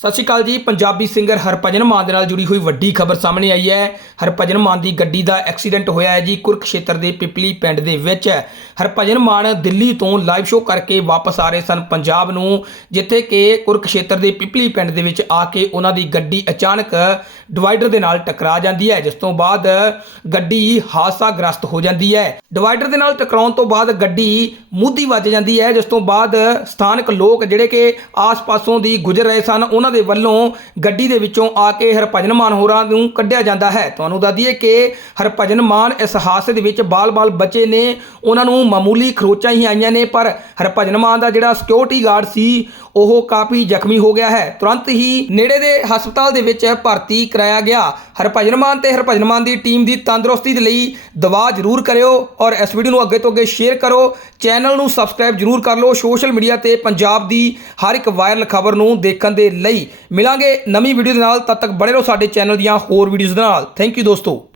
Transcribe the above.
ਸਤਿ ਸ਼੍ਰੀ ਅਕਾਲ ਜੀ, ਪੰਜਾਬੀ ਸਿੰਗਰ ਹਰਭਜਨ ਮਾਨ ਦੇ ਨਾਲ ਜੁੜੀ ਹੋਈ ਵੱਡੀ ਖਬਰ ਸਾਹਮਣੇ ਆਈ ਹੈ। ਹਰਭਜਨ ਮਾਨ ਦੀ ਗੱਡੀ ਦਾ ਐਕਸੀਡੈਂਟ ਹੋਇਆ ਹੈ ਜੀ, ਕੁਰਕਸ਼ੇਤਰ ਦੇ ਪਿਪਲੀ ਪਿੰਡ ਦੇ ਵਿੱਚ। ਹਰਭਜਨ ਮਾਨ ਦਿੱਲੀ ਤੋਂ ਲਾਈਵ ਸ਼ੋਅ ਕਰਕੇ ਵਾਪਸ ਆ ਰਹੇ ਸਨ ਪੰਜਾਬ ਨੂੰ, ਜਿੱਥੇ ਕਿ ਕੁਰਕਸ਼ੇਤਰ ਦੇ ਪਿਪਲੀ ਪਿੰਡ ਦੇ ਵਿੱਚ ਆ ਕੇ ਉਹਨਾਂ ਦੀ ਗੱਡੀ ਅਚਾਨਕ ਡਿਵਾਈਡਰ ਦੇ ਨਾਲ ਟਕਰਾ ਜਾਂਦੀ ਹੈ, ਜਿਸ ਤੋਂ ਬਾਅਦ ਗੱਡੀ ਹਾਦਸਾਗ੍ਰਸਤ ਹੋ ਜਾਂਦੀ ਹੈ। ਡਿਵਾਈਡਰ ਦੇ ਨਾਲ ਟਕਰਾਉਣ ਤੋਂ ਬਾਅਦ ਗੱਡੀ ਮੁੱਦੀ ਵੱਜ ਜਾਂਦੀ ਹੈ, ਜਿਸ ਤੋਂ ਬਾਅਦ ਸਥਾਨਕ ਲੋਕ ਜਿਹੜੇ ਕਿ ਆਸ-ਪਾਸੋਂ ਦੀ ਗੁਜ਼ਰ ਰਹੇ ਸਨ, ਉਹਨਾਂ ਦੇ ਵੱਲੋਂ ਗੱਡੀ ਦੇ ਵਿੱਚੋਂ ਆ ਕੇ ਹਰਭਜਨ ਮਾਨ ਹੋਰਾਂ ਨੂੰ ਕੱਢਿਆ ਜਾਂਦਾ ਹੈ। ਤੁਹਾਨੂੰ ਦੱਸ ਦਈਏ ਕਿ ਹਰਭਜਨ ਮਾਨ ਇਸ ਹਾਦਸੇ ਦੇ ਵਿੱਚ ਬਾਲ-ਬਾਲ ਬਚੇ ਨੇ, ਉਹਨਾਂ ਨੂੰ ਮਾਮੂਲੀ ਖਰੋਚਾਂ ਹੀ ਆਈਆਂ ਨੇ, ਪਰ ਹਰਭਜਨ ਮਾਨ ਦਾ ਜਿਹੜਾ ਸਿਕਿਉਰਿਟੀ ਗਾਰਡ ਸੀ ਉਹ ਕਾਫੀ ਜ਼ਖਮੀ ਹੋ ਗਿਆ ਹੈ। ਤੁਰੰਤ ਹੀ ਨੇੜੇ ਦੇ ਹਸਪਤਾਲ ਦੇ ਵਿੱਚ ਭਰਤੀ ਕਰਾਇਆ ਗਿਆ। ਹਰਭਜਨ ਮਾਨ ਤੇ ਹਰਭਜਨ ਮਾਨ ਦੀ ਟੀਮ ਦੀ ਤੰਦਰੁਸਤੀ ਦੇ ਲਈ ਦੁਆ ਜ਼ਰੂਰ ਕਰਿਓ ਔਰ ਇਸ ਵੀਡੀਓ ਨੂੰ ਅੱਗੇ ਤੋਂ ਅੱਗੇ ਸ਼ੇਅਰ ਕਰੋ। ਚੈਨਲ ਨੂੰ ਸਬਸਕ੍ਰਾਈਬ ਜ਼ਰੂਰ ਕਰ ਲਓ ਸੋਸ਼ਲ ਮੀਡੀਆ ਤੇ ਪੰਜਾਬ ਦੀ ਹਰ ਇੱਕ ਵਾਇਰਲ ਖਬਰ ਨੂੰ ਦੇਖਣ ਦੇ ਲਈ। ਮਿਲਾਂਗੇ ਨਵੀਂ ਵੀਡੀਓ ਦੇ ਨਾਲ, ਤਦ ਤੱਕ ਬਣੇ ਰਹੋ ਸਾਡੇ ਚੈਨਲ ਦੀਆਂ ਹੋਰ ਵੀਡੀਓਜ਼ ਦੇ ਨਾਲ। ਥੈਂਕ ਯੂ ਦੋਸਤੋ।